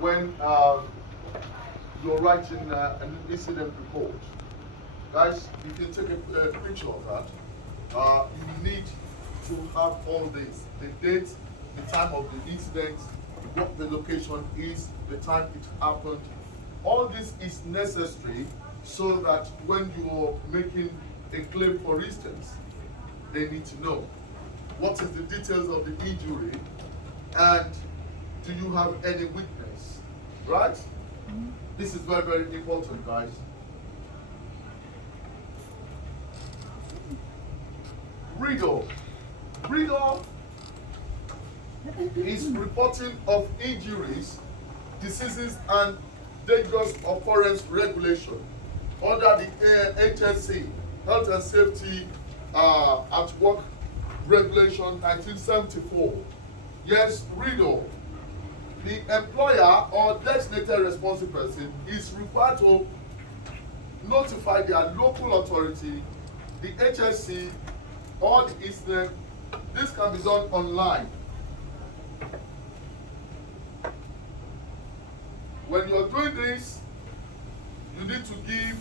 when you're writing an incident report. Guys, you can take a picture of that. You need to have all this: the date, the time of the incident, what the location is, the time it happened. All this is necessary so that when you're making a claim, for instance, they need to know what is the details of the injury and do you have any witness, right? This is very, very important, guys. RIDDLE. RIDDLE is reporting of injuries, diseases, and dangerous occurrence regulation under the HSC, Health and Safety at Work Regulation 1974. Yes, RIDDLE. The employer or designated responsible person is required to notify their local authority, the HSC, or the incident. This can be done online. When you're doing this, you need to give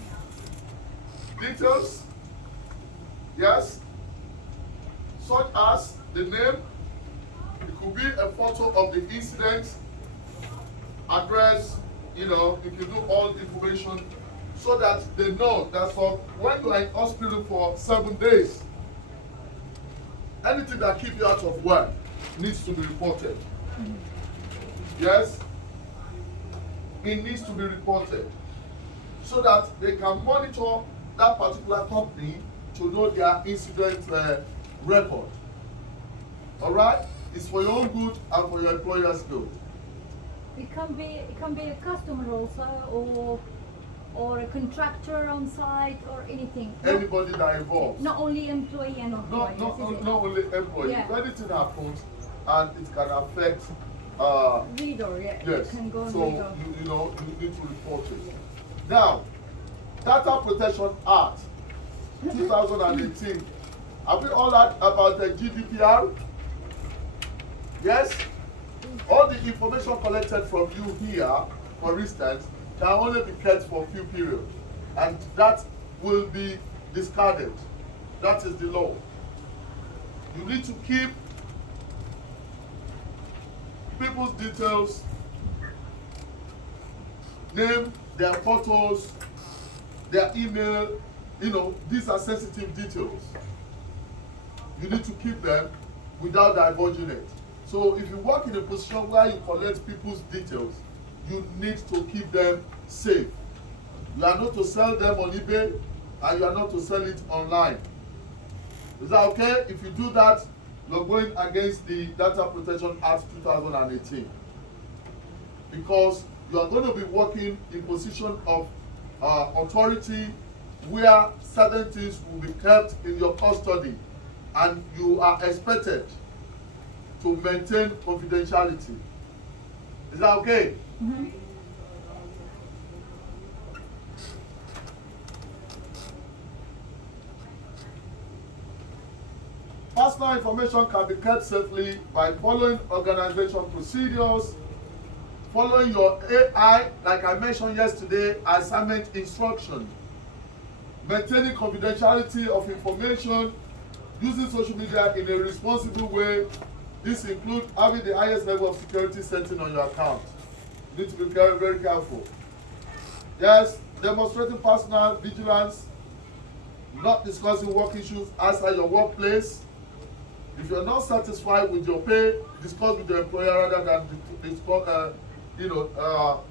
details, yes, such as the name. It could be a photo of the incident, address, you can do all the information so that they know that when you are in hospital for 7 days, anything that keeps you out of work needs to be reported. Yes, it needs to be reported so that they can monitor that particular company to know their incident record. All right? It's for your own good and for your employer's good. It can be a customer also, or a contractor on site, or anything. Anybody that involves. Not only employee and employee. Not only employee. Yeah. If anything happens and it can affect RIDDLE, yeah. yes. It can go on So RIDDLE. you need to report it. Now, Data Protection Act 2018. Have you all heard about the GDPR? Yes? All the information collected from you here, for instance, can only be kept for a few periods. And that will be discarded. That is the law. You need to keep people's details, name, their photos, their email. These are sensitive details. You need to keep them without divulging it. So if you work in a position where you collect people's details, you need to keep them safe. You are not to sell them on eBay, and you are not to sell it online. Is that okay? If you do that, you're going against the Data Protection Act 2018. Because you are going to be working in position of authority where certain things will be kept in your custody, and you are expected to maintain confidentiality. Is that okay? Mm-hmm. Personal information can be kept safely by following organization procedures, following your AI, like I mentioned yesterday, assignment instruction, maintaining confidentiality of information, using social media in a responsible way. This includes having the highest level of security setting on your account. You need to be very, very careful. Yes, demonstrating personal vigilance, not discussing work issues outside your workplace. If you're not satisfied with your pay, discuss with your employer rather than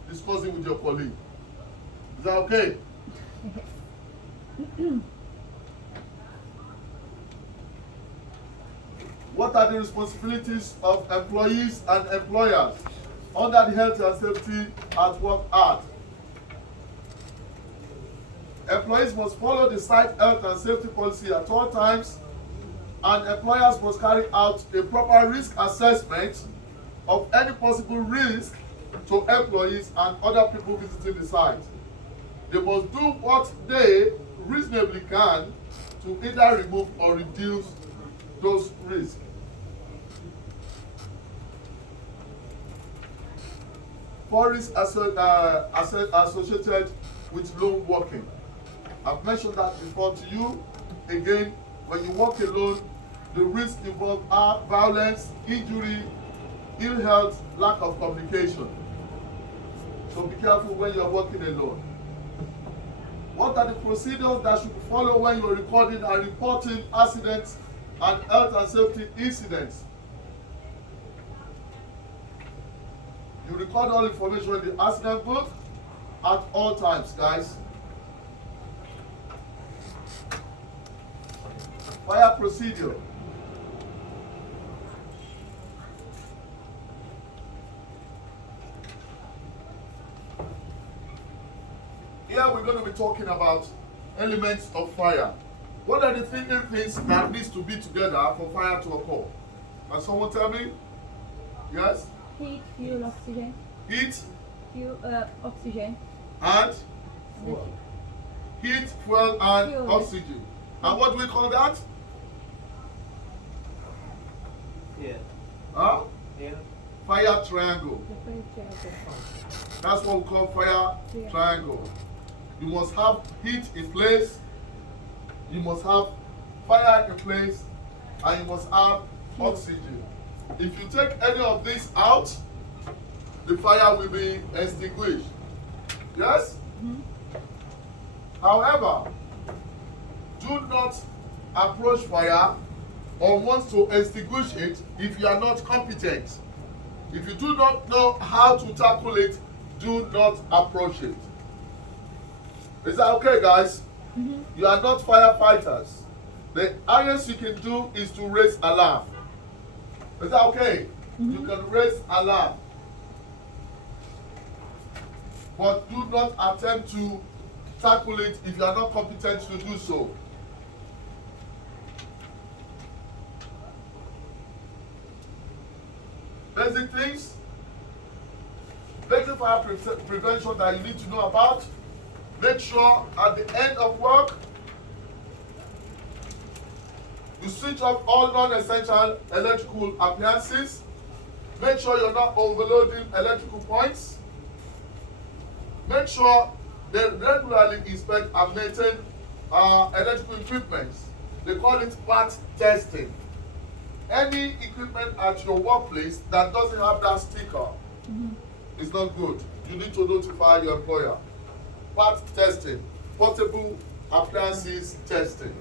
discussing with your colleague. Is that okay? What are the responsibilities of employees and employers under the Health and Safety at Work Act? Employees must follow the site health and safety policy at all times, and employers must carry out a proper risk assessment of any possible risk to employees and other people visiting the site. They must do what they reasonably can to either remove or reduce those risks. 4 risks associated with lone walking. I've mentioned that before to you. Again, when you walk alone, the risks involved are violence, injury, ill health, lack of communication. So be careful when you are walking alone. What are the procedures that should follow when you are recording and reporting accidents and health and safety incidents? You record all information in the accident book at all times, guys. Fire procedure. Here we're going to be talking about elements of fire. What are the three things that needs to be together for fire to occur? Can someone tell me? Yes? Heat, fuel, oxygen. Heat Oxygen. and heat, fuel, and Fuel. oxygen. And what do we call that? Yeah. Huh? Yeah. Fire triangle. The fire triangle. That's what we call fire Yeah. triangle. You must have heat in place, you must have fire in place, and you must have oxygen. If you take any of these out, the fire will be extinguished. Yes? Mhm. However, do not approach fire or want to extinguish it if you are not competent. If you do not know how to tackle it, do not approach it. Is that okay, guys? Mhm. You are not firefighters. The highest you can do is to raise alarm. Is that okay? You can raise alarm. But do not attempt to tackle it if you are not competent to do so. Basic things, basic fire prevention that you need to know about. Make sure at the end of work, you switch off all non-essential electrical appliances. Make sure you're not overloading electrical points. Make sure they regularly inspect and maintain electrical equipment. They call it part testing. Any equipment at your workplace that doesn't have that sticker is not good. You need to notify your employer. Part testing, portable appliances testing.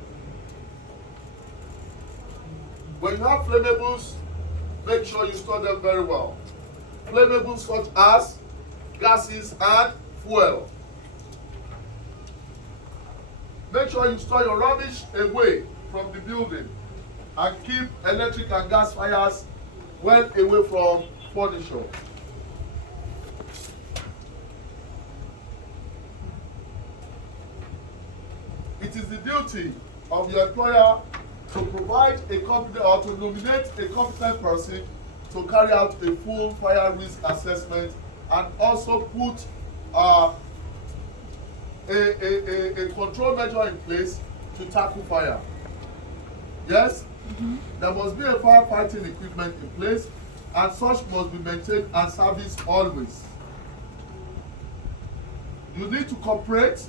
When you have flammables, make sure you store them very well. Flammables such as gases and fuel. Make sure you store your rubbish away from the building and keep electric and gas fires well away from furniture. It is the duty of your employer to provide a competent or to nominate a competent person to carry out a full fire risk assessment and also put a control measure in place to tackle fire. Yes? There must be a firefighting equipment in place and such must be maintained and serviced always. You need to cooperate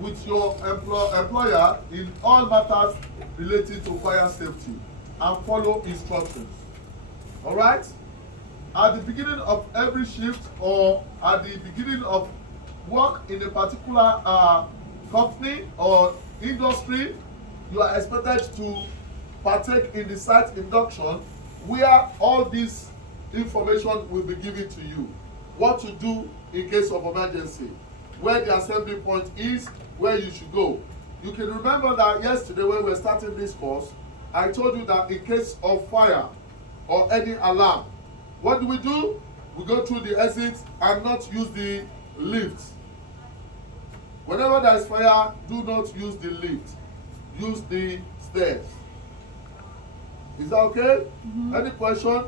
with your employer in all matters related to fire safety and follow instructions. Alright? At the beginning of every shift or at the beginning of work in a particular company or industry, you are expected to partake in the site induction where all this information will be given to you. What to do in case of emergency, where the assembly point is, where you should go. You can remember that yesterday when we were starting this course, I told you that in case of fire or any alarm, what do? We go through the exit and not use the lift. Whenever there is fire, do not use the lift. Use the stairs. Is that okay? Any question?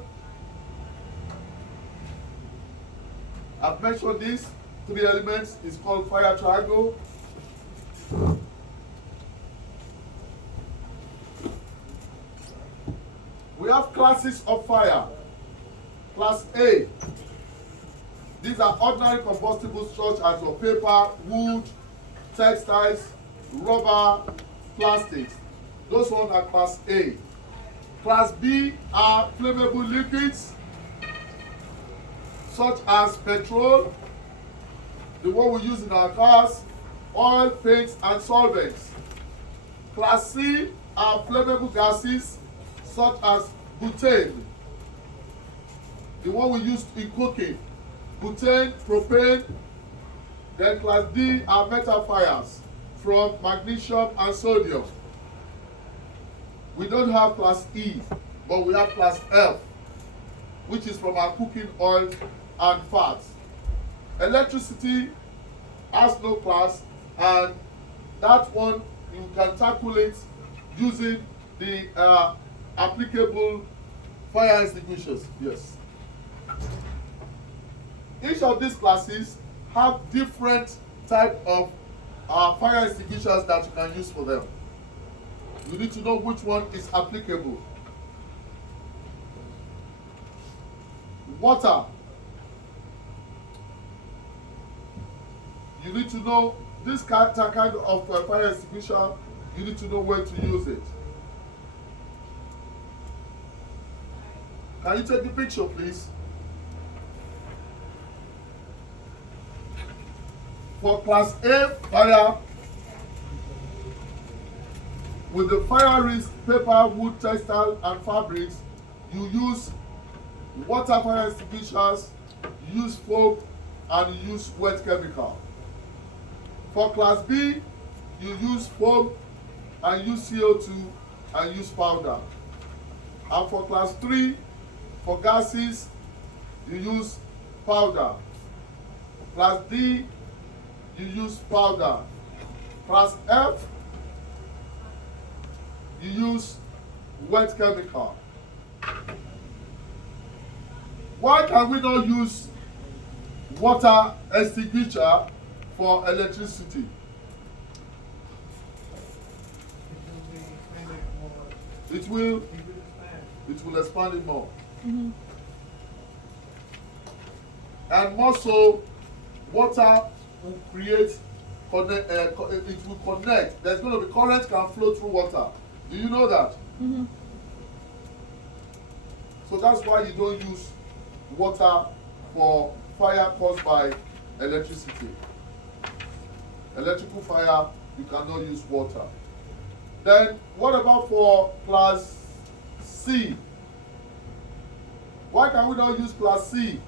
I've mentioned these 3 elements. It's called fire triangle. We have classes of fire. Class A. These are ordinary combustibles such as your paper, wood, textiles, rubber, plastics. Those ones are class A. Class B are flammable liquids such as petrol, the one we use in our cars, oil, paints, and solvents. Class C are flammable gases such as butane, the one we use in cooking, butane, propane. Then class D are metal fires from magnesium and sodium. We don't have class E, but we have class F, which is from our cooking oil and fats. Electricity has no class, and that one you can tackle it using the applicable fire extinguishers. Yes. Each of these classes have different type of fire extinguishers that you can use for them. You need to know which one is applicable. Water. You need to know this kind of fire extinguisher. You need to know where to use it. Can you take the picture, please? For class A fire, with the fire risk, paper, wood, textile, and fabrics, you use water fire extinguishers, you use foam, and you use wet chemical. For class B, you use foam and use CO2 and use powder. And for class 3, for gases, you use powder. Class D, you use powder. Class F, you use wet chemical. Why can we not use water extinguisher for electricity? It will expand it more. Mm-hmm. And more so, water will create it will connect. There's going to be current can flow through water. Do you know that? Mm-hmm. So that's why you don't use water for fire caused by electricity. Electrical fire, you cannot use water. Then what about for class C? Why can we not use class C?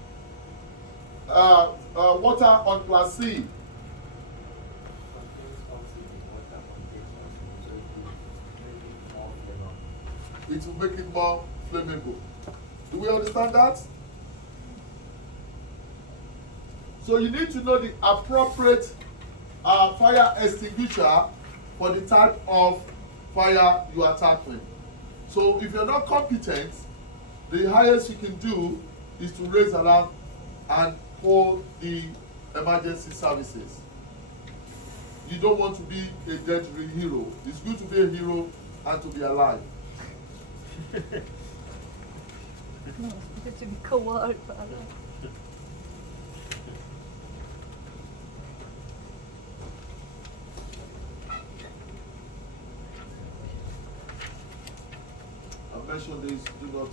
Water on class C. It will make it more flammable. Do we understand that? So you need to know the appropriate fire extinguisher for the type of fire you are tackling. So if you're not competent, the highest you can do is to raise alarm and call the emergency services. You don't want to be a dead hero. It's good to be a hero and to be alive. No, it's better to be coward, but I mentioned this, do not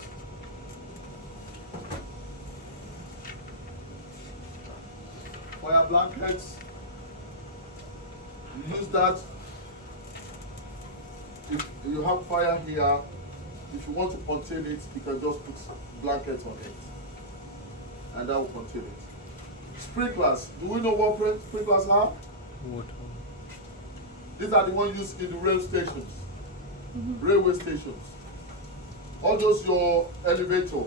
fire blankets. You use that if you have fire here. If you want to contain it, you can just put blanket on it, and that will contain it. Sprinklers. Do we know what sprinklers are? Water. These are the ones used in the rail stations, mm-hmm. railway stations. All those your elevator,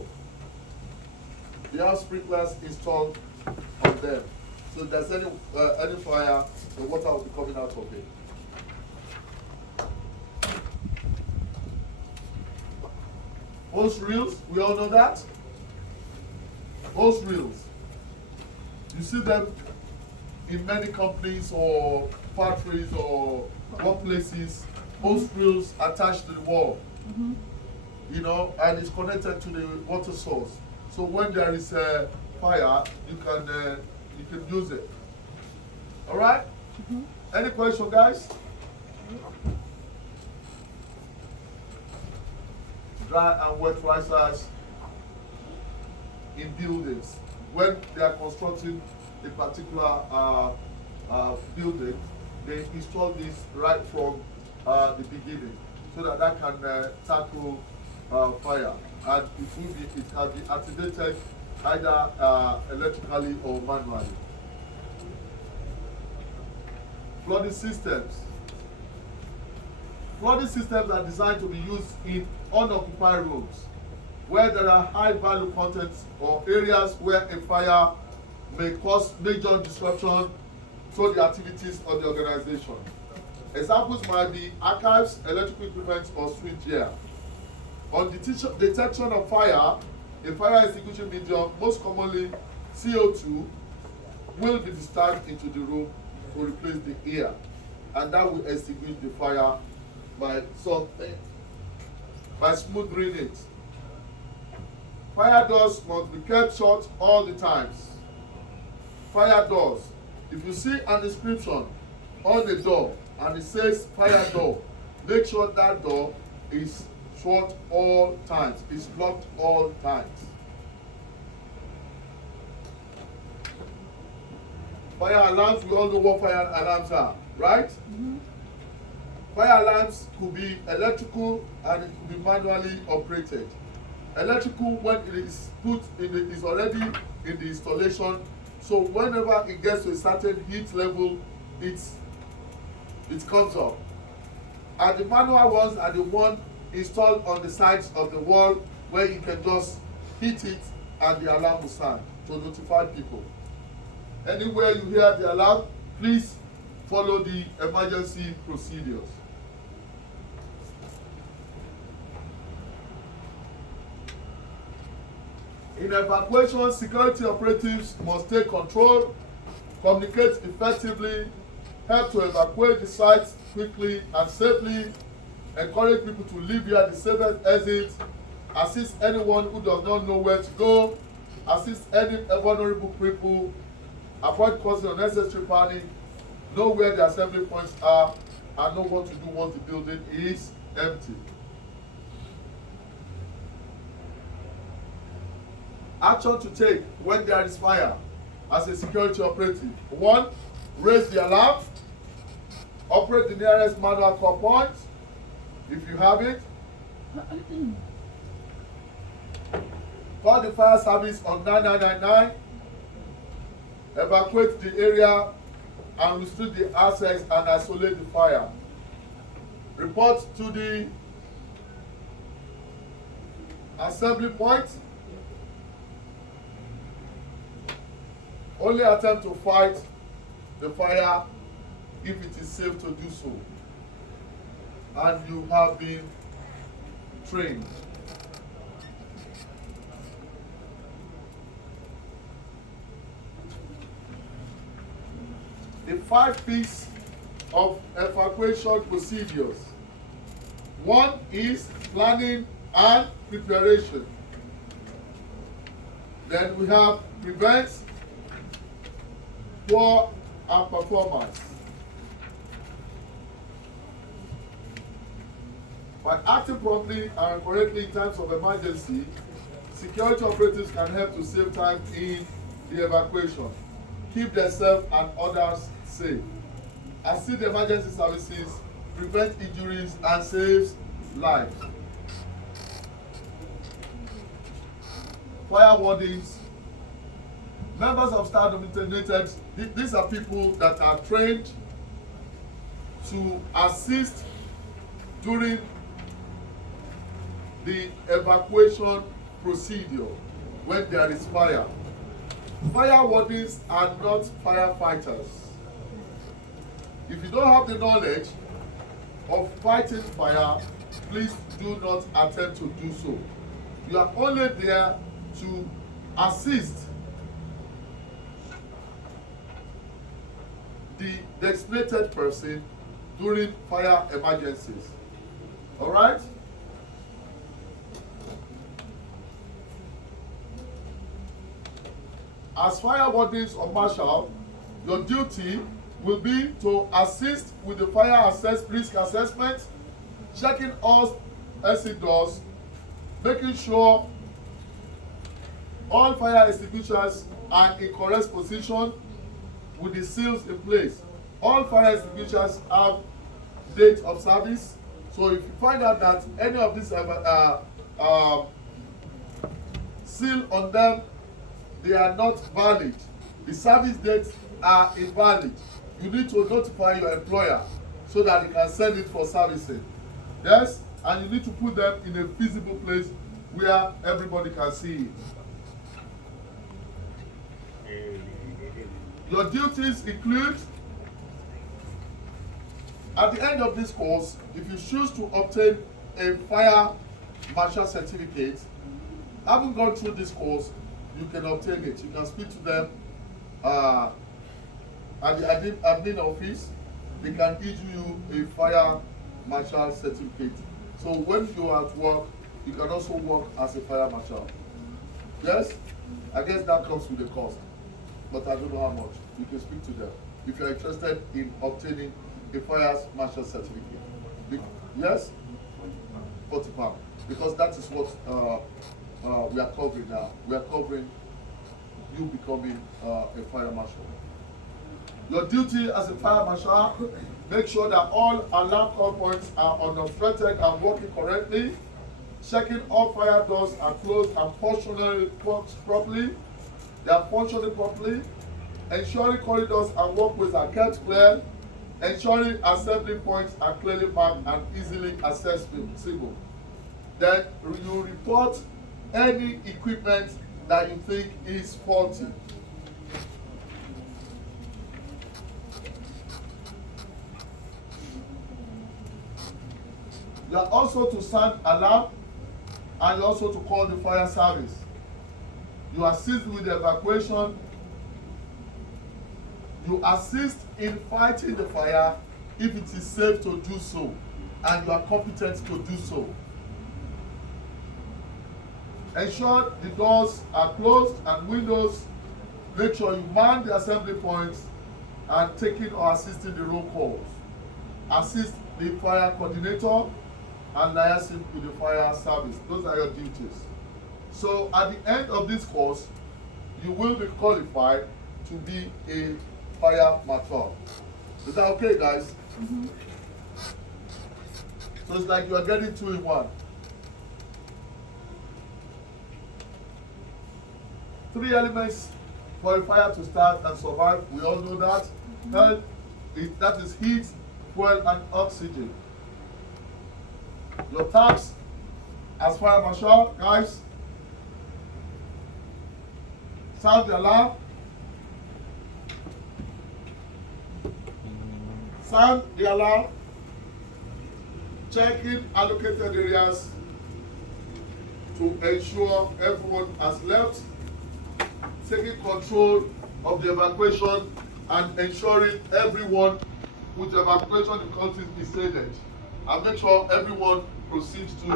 they have sprinklers installed on them. So if there's any fire, the water will be coming out of it. Hose reels, we all know that. Hose reels. You see them in many companies or factories or workplaces. Hose reels attached to the wall. Mm-hmm. You know, and it's connected to the water source. So when there is a fire, you can use it. All right? Any question, guys? Dry and wet risers in buildings. When they are constructing a particular building, they install this right from the beginning so that that can tackle fire. And it can be activated either electrically or manually. Flooding systems. Flooding systems are designed to be used in unoccupied rooms where there are high value contents or areas where a fire may cause major disruption to the activities of the organization. Examples might be archives, electrical equipment, or switchgear. On detection of fire, a fire extinguishing medium, most commonly CO2, will be discharged into the room to replace the air, and that will extinguish the fire by smoothing it. Fire doors must be kept shut all the times. Fire doors. If you see an inscription on the door and it says fire door, make sure that door is shut all times. It's locked all times. Fire alarms, we all know what fire alarms are, right? Fire alarms could be electrical and it could be manually operated. Electrical, when it is put in is already in the installation, so whenever it gets to a certain heat level, it comes up. And the manual ones are the one installed on the sides of the wall where you can just hit it and the alarm will sound to notify people. Anywhere you hear the alarm, please follow the emergency procedures. In evacuation, security operatives must take control, communicate effectively, help to evacuate the site quickly and safely, encourage people to leave via the safest exit, assist anyone who does not know where to go, assist any vulnerable people, avoid causing unnecessary panic, know where the assembly points are, and know what to do once the building is empty. Action to take when there is fire as a security operative. 1. Raise the alarm. Operate the nearest manual call point if you have it. Call the fire service on 9999. Evacuate the area and restrict the access and isolate the fire. Report to the assembly point. Only attempt to fight the fire if it is safe to do so and you have been trained. The 5 P's of evacuation procedures. 1 is planning and preparation. Then we have prevent, poor, and performance. By acting promptly and correctly in times of emergency, security operatives can help to save time in the evacuation, keep themselves and others safe, assist the emergency services, prevent injuries, and saves lives. Fire wardens. Members of staff nominated, these are people that are trained to assist during the evacuation procedure when there is fire. Fire wardens are not firefighters. If you don't have the knowledge of fighting fire, please do not attempt to do so. You are only there to assist the designated person during fire emergencies. All right? as fire wardens or marshal, your duty will be to assist with the fire risk assessment, checking all exit doors, making sure all fire extinguishers are in correct position with the seals in place. All fire extinguishers have date of service. So if you find out that any of these seal on them, they are not valid, the service dates are invalid, you need to notify your employer so that they can send it for servicing. Yes, and you need to put them in a visible place where everybody can see it. Your duties include, at the end of this course, if you choose to obtain a fire marshal certificate, having gone through this course, you can obtain it. You can speak to them at the admin office. They can issue you a fire marshal certificate. So when you are at work, you can also work as a fire marshal. Yes? I guess that comes with a cost, but I don't know how much. You can speak to them if you are interested in obtaining a fire marshal certificate. Yes? £40, because that is what we are covering now. We are covering you becoming a fire marshal. Your duty as a fire marshal, make sure that all alarm call points are unobstructed and working correctly, checking all fire doors are closed and functioning properly. They are functioning properly, ensuring corridors and walkways are kept clear, ensuring assembly points are clearly marked and easily accessible. Then you report any equipment that you think is faulty. You are also to sound alarm and also to call the fire service. You assist with the evacuation. You assist in fighting the fire if it is safe to do so and you are competent to do so. Ensure the doors are closed and windows. Make sure you man the assembly points and taking or assisting the roll calls. Assist the fire coordinator and liaising with the fire service. Those are your duties. So at the end of this course, you will be qualified to be a fire marshal. Is that okay, guys? Mm-hmm. So it's like you are getting 2 in 1. 3 elements for a fire to start and survive. We all know that. Mm-hmm. That is heat, fuel, and oxygen. Your task as fire marshal, guys, sound the alarm, sound the alarm, check in allocated areas to ensure everyone has left, taking control of the evacuation and ensuring everyone with the evacuation in countries is aided, and make sure everyone proceeds to